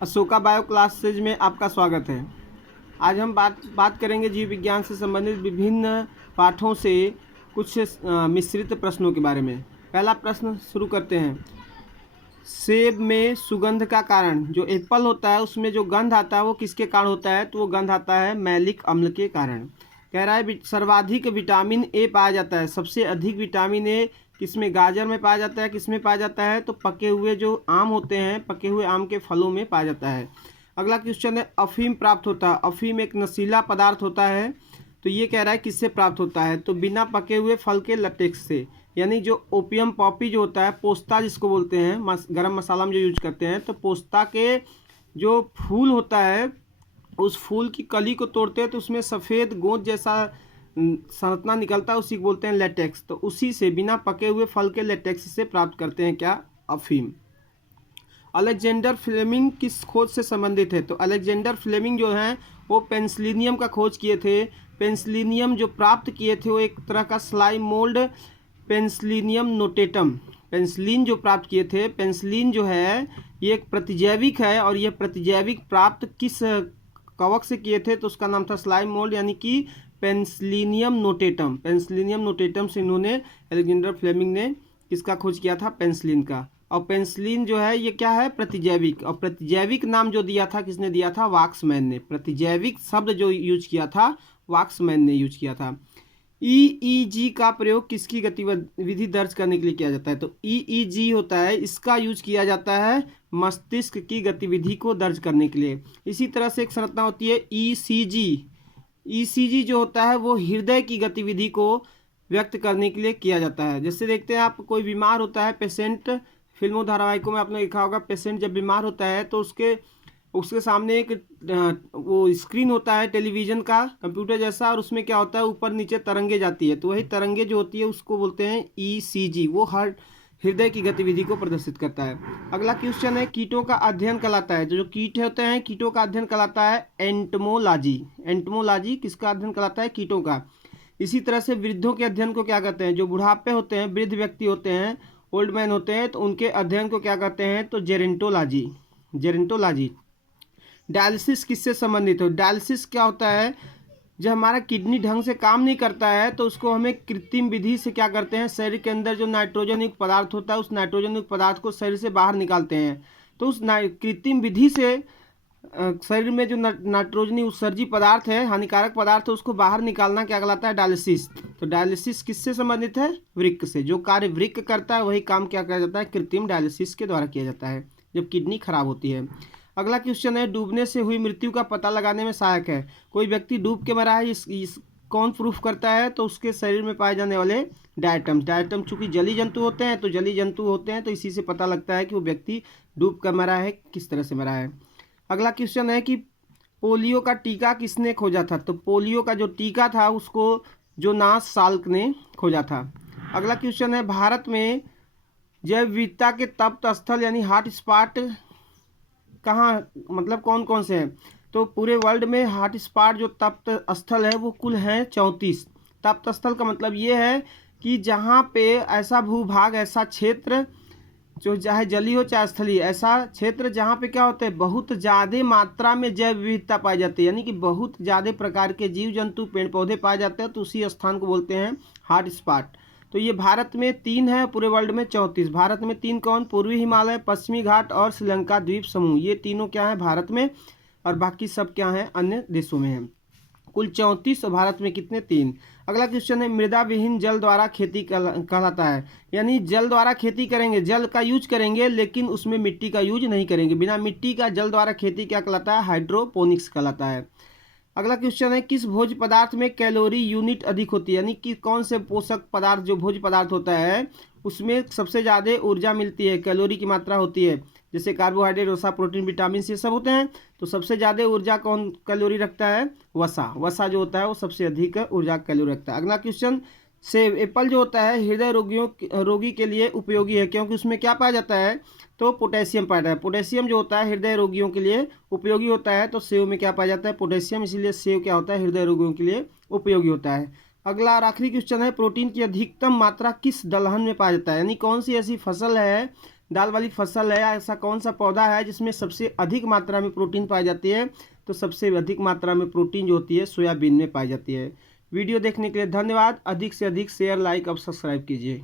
Ashoka bio classes में आपका स्वागत है। आज हम बात करेंगे जीव विज्ञान से संबंधित विभिन्न पाठों से कुछ मिश्रित प्रश्नों के बारे में। पहला प्रश्न शुरू करते हैं। सेब में सुगंध का कारण, जो एप्पल होता है उसमें जो गंध आता है वो किसके कारण होता है? तो वो गंध आता है मैलिक अम्ल के कारण। कह रहा है सर्वाधिक विटामिन ए पाया जाता है। सबसे अधिक विटामिन ए किसमें? गाजर में पाया जाता है। किसमें पाया जाता है? तो पके हुए जो आम होते हैं, पके हुए आम के फलों में पाया जाता है। अगला क्वेश्चन है, अफीम प्राप्त होता है। अफीम एक नशीला पदार्थ होता है, तो ये कह रहा है किससे प्राप्त होता है? तो बिना पके हुए फल के लटेक्स से, यानी जो ओपियम पॉपी जो होता है, पोस्ता जिसको बोलते हैं, गरम मसाला में जो यूज करते हैं, तो पोस्ता के जो फूल होता है उस फूल की कली को तोड़ते हैं तो उसमें सफ़ेद गोंद जैसा संरचना निकलता है, उसी को बोलते हैं लेटेक्स। तो उसी से बिना पके हुए फल के लेटेक्स से प्राप्त करते हैं क्या? अफीम। अलेक्जेंडर फ्लेमिंग किस खोज से संबंधित है? तो अलेक्जेंडर फ्लेमिंग जो हैं वो पेंसिलिनियम का खोज किए थे। पेंसिलिनियम जो प्राप्त किए थे वो एक तरह का स्लाइम मोल्ड पेंसिलिनियम नोटेटम, पेंसिलिन जो प्राप्त किए थे। पेंसिलिन जो है ये एक प्रतिजैविक है और ये प्रतिजैविक प्राप्त किस कवक से किए थे? तो उसका नाम था स्लाइम मोल्ड, यानी कि पेंसिलिनियम नोटेटम। पेंसिलिनियम नोटेटम से इन्होंने, अलेक्जेंडर फ्लेमिंग ने किसका खोज किया था? पेंसिलिन का। और पेंसिलिन जो है ये क्या है? प्रतिजैविक। और प्रतिजैविक नाम जो दिया था किसने दिया था? वाक्समैन ने। प्रतिजैविक शब्द जो यूज किया था वाक्समैन ने यूज किया था। ईईजी का प्रयोग किसकी गतिविधि दर्ज करने के लिए किया जाता है? तो ईईजी होता है, इसका यूज किया जाता है मस्तिष्क की गतिविधि को दर्ज करने के लिए। इसी तरह से एक संरचना होती है ईसीजी। ईसीजी जो होता है वो हृदय की गतिविधि को व्यक्त करने के लिए किया जाता है। जैसे देखते हैं आप, कोई बीमार होता है पेशेंट, फिल्मों धारावाहिकों में आपने देखा होगा, पेशेंट जब बीमार होता है तो उसके सामने एक वो स्क्रीन होता है टेलीविज़न का, कंप्यूटर जैसा, और उसमें क्या होता है ऊपर नीचे तरंगे जाती है, तो वही तरंगे जो होती है उसको बोलते हैं ईसीजी। वो हर हृदय की गतिविधि को प्रदर्शित करता है। अगला क्वेश्चन है, कीटों का अध्ययन कहलाता है। जो कीट होते हैं कीटों का अध्ययन कहलाता है एंटमोलॉजी। एंटमोलॉजी किसका अध्ययन कहलाता है? कीटों का। इसी तरह से वृद्धों के अध्ययन को क्या कहते हैं? जो बुढ़ापे होते हैं, वृद्ध व्यक्ति होते हैं, ओल्ड मैन होते हैं, तो उनके अध्ययन को क्या कहते हैं? तो जेरेंटोलॉजी। जेरेंटोलॉजी। डायलिसिस किससे संबंधित हो? डायलिसिस क्या होता है? जब हमारा किडनी ढंग से काम नहीं करता है तो उसको हमें कृत्रिम विधि से क्या करते हैं? शरीर के अंदर जो नाइट्रोजन युक्त पदार्थ होता है उस नाइट्रोजन युक्त पदार्थ को शरीर से बाहर निकालते हैं। तो उस कृत्रिम विधि से शरीर में जो नाइट्रोजनी उत्सर्जी पदार्थ है, हानिकारक पदार्थ है, उसको बाहर निकालना क्या कहलाता है? डायलिसिस। तो डायलिसिस किससे संबंधित है? वृक्क से। जो कार्य वृक्क करता है वही काम क्या किया जाता है? कृत्रिम डायलिसिस के द्वारा किया जाता है जब किडनी खराब होती है। अगला क्वेश्चन है, डूबने से हुई मृत्यु का पता लगाने में सहायक है। कोई व्यक्ति डूब के मरा है, इस कौन प्रूफ करता है? तो उसके शरीर में पाए जाने वाले डायटम। डायटम चूंकि जलीय जंतु होते हैं, तो जलीय जंतु होते हैं तो इसी से पता लगता है कि वो व्यक्ति डूब कर मरा है, किस तरह से मरा है। अगला क्वेश्चन है कि पोलियो का टीका किसने खोजा था? तो पोलियो का जो टीका था उसको जोनास साल्क ने खोजा था। अगला क्वेश्चन है, भारत में जैव विविधता के तप्त स्थल यानी हॉट स्पॉट कहाँ, मतलब कौन कौन से हैं? तो पूरे वर्ल्ड में हॉट स्पॉट जो तप्त स्थल है वो कुल हैं 34। तप्त स्थल का मतलब ये है कि जहाँ पे ऐसा भूभाग, ऐसा क्षेत्र जो चाहे जलीय हो चाहे स्थलीय, ऐसा क्षेत्र जहाँ पे क्या होता है? बहुत ज़्यादा मात्रा में जैव विविधता पाई जाती है, यानी कि बहुत ज़्यादा प्रकार के जीव जंतु पेड़ पौधे पाए जाते हैं, तो उसी स्थान को बोलते हैं हॉट स्पॉट। तो ये भारत में 3 है, पूरे वर्ल्ड में 34। भारत में 3 कौन? पूर्वी हिमालय, पश्चिमी घाट और श्रीलंका द्वीप समूह। ये तीनों क्या है? भारत में, और बाकी सब क्या है? अन्य देशों में है। कुल 34 और भारत में कितने? 3। अगला क्वेश्चन है, मृदा विहीन जल द्वारा खेती कहलाता है। यानी जल द्वारा खेती करेंगे, जल का यूज करेंगे लेकिन उसमें मिट्टी का यूज नहीं करेंगे। बिना मिट्टी का जल द्वारा खेती क्या कहलाता है? हाइड्रोपोनिक्स कहलाता है। अगला क्वेश्चन है, किस भोज्य पदार्थ में कैलोरी यूनिट अधिक होती है? यानी कि कौन से पोषक पदार्थ, जो भोज्य पदार्थ होता है उसमें सबसे ज़्यादा ऊर्जा मिलती है, कैलोरी की मात्रा होती है? जैसे कार्बोहाइड्रेट, वसा, प्रोटीन, विटामिन ये सब होते हैं, तो सबसे ज़्यादा ऊर्जा कौन कैलोरी रखता है? वसा। वसा जो होता है वो सबसे अधिक ऊर्जा कैलोरी रखता है। अगला क्वेश्चन, सेब, एप्पल जो होता है हृदय रोगी के लिए उपयोगी है, क्योंकि उसमें क्या पाया जाता है? तो पोटेशियम पाया जाता है। पोटेशियम जो होता है हृदय रोगियों के लिए उपयोगी होता है, तो सेब में क्या पाया जाता है? पोटेशियम, इसीलिए सेब क्या होता है? हृदय रोगियों के लिए उपयोगी होता है। अगला और आखिरी क्वेश्चन है, प्रोटीन की अधिकतम मात्रा किस दलहन में पाया जाता है? यानी कौन सी ऐसी फसल है दाल वाली फसल है, ऐसा कौन सा पौधा है जिसमें सबसे अधिक मात्रा में प्रोटीन पाई जाती है? तो सबसे अधिक मात्रा में प्रोटीन जो होती है सोयाबीन में पाई जाती है। वीडियो देखने के लिए धन्यवाद। अधिक से अधिक शेयर, लाइक और सब्सक्राइब कीजिए।